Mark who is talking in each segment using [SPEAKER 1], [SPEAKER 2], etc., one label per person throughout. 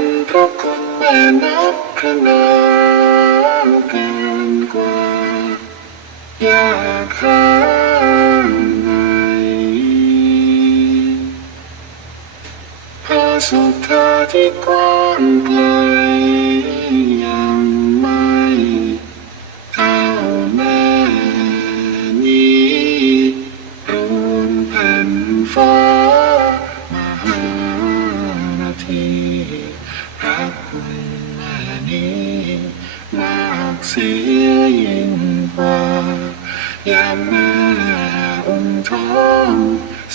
[SPEAKER 1] เนพระคุณแม่นับคะแนากินกว่า อยากหาไหนพระสุธาที่กว่า รักคุณม่นี้มากเสียยิ่งกว่ายามแม่อุ้มท้อง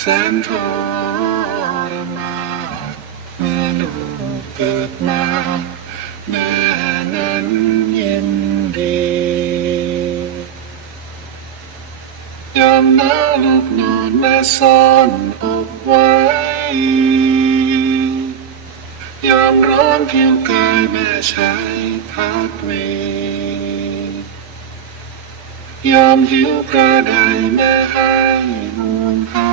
[SPEAKER 1] แสนทรมานเมื่อลูกเกิดมาแม่นั้นยินดียามหนาลูกนอนแม่ซ่อนอกไว้ ยามร้อนผิวกายแม่ใช้พัดเวยามหิวกระไดแม่ให้ห่วงหา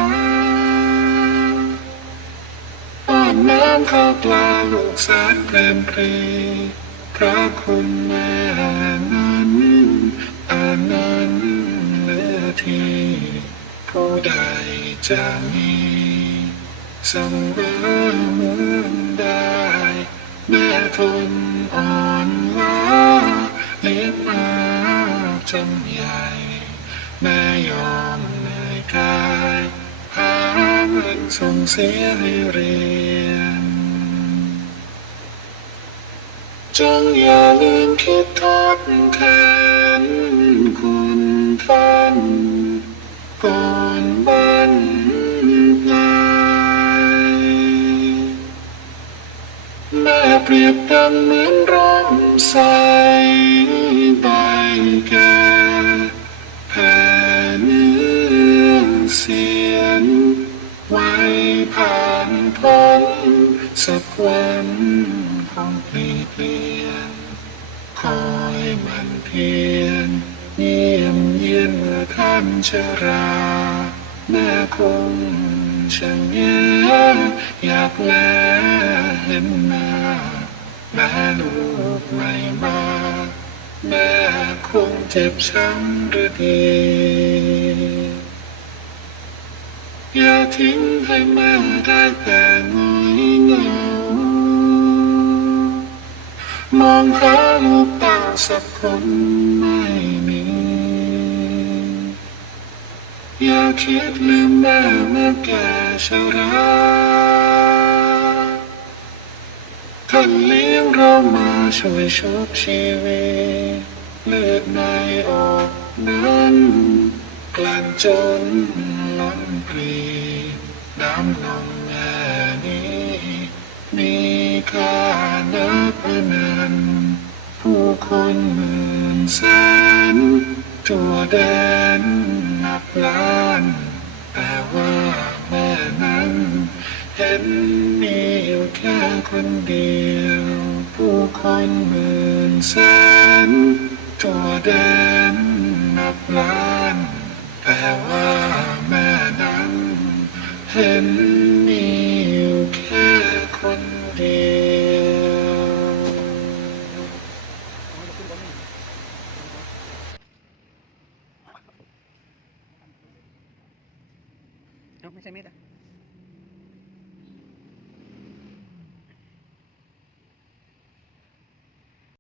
[SPEAKER 1] ป้อนน้ำข้าวปลาลูกแสนเพลมเพลพระคุณแม่นั้นอานั้นเลือทีผู้ใดจะมีสัง เวยเหมือนได้แม่ทนอ่อนล้าเลี้ยงมาจนใหญ่ แม่ยอมเหนื่อยกายหาเงินส่งเสียให้เรียนจงอย่าลืมคิดทดแทนคุณท่านก่อน เปรียบดังเหมือนร่มใสใบแก่แผ่เนื้อเสียน ไว้ผ่านพ้นสักวันคงเปลี่ยนคอยมันเพียรเยี่ยมเยียนเมื่อท่านชราแม่คงช่างแย่อยากแลเห็นหน้า แม่ลูกไม่มา แม่คงเจ็บช้ำหรือดีอย่าทิ้งให้แม่ได้แต่งอยเหงามองหาลูกตาสักคนไม่มีอย่าคิดลืมแม่เมื่อแก่ชรา ท่านเลี้ยงเรามาช่วยชุบชีวิตเลือดในอกนั้นกลั่นจนล้นปรีน้ำนมแม่นี้ มีค่านับอนัน ผู้คนหมื่นแสนทั่วแดนนับล้าน แต่ว่าแม่ เห็นมีอยู่แค่คนเดียว ผู้คนหมื่นแสนทั่วแดนนับล้าน แต่ว่าแม่นั้น เห็นมีอยู่แค่คนเดียว
[SPEAKER 2] ไม่ใช่เม็ดอะ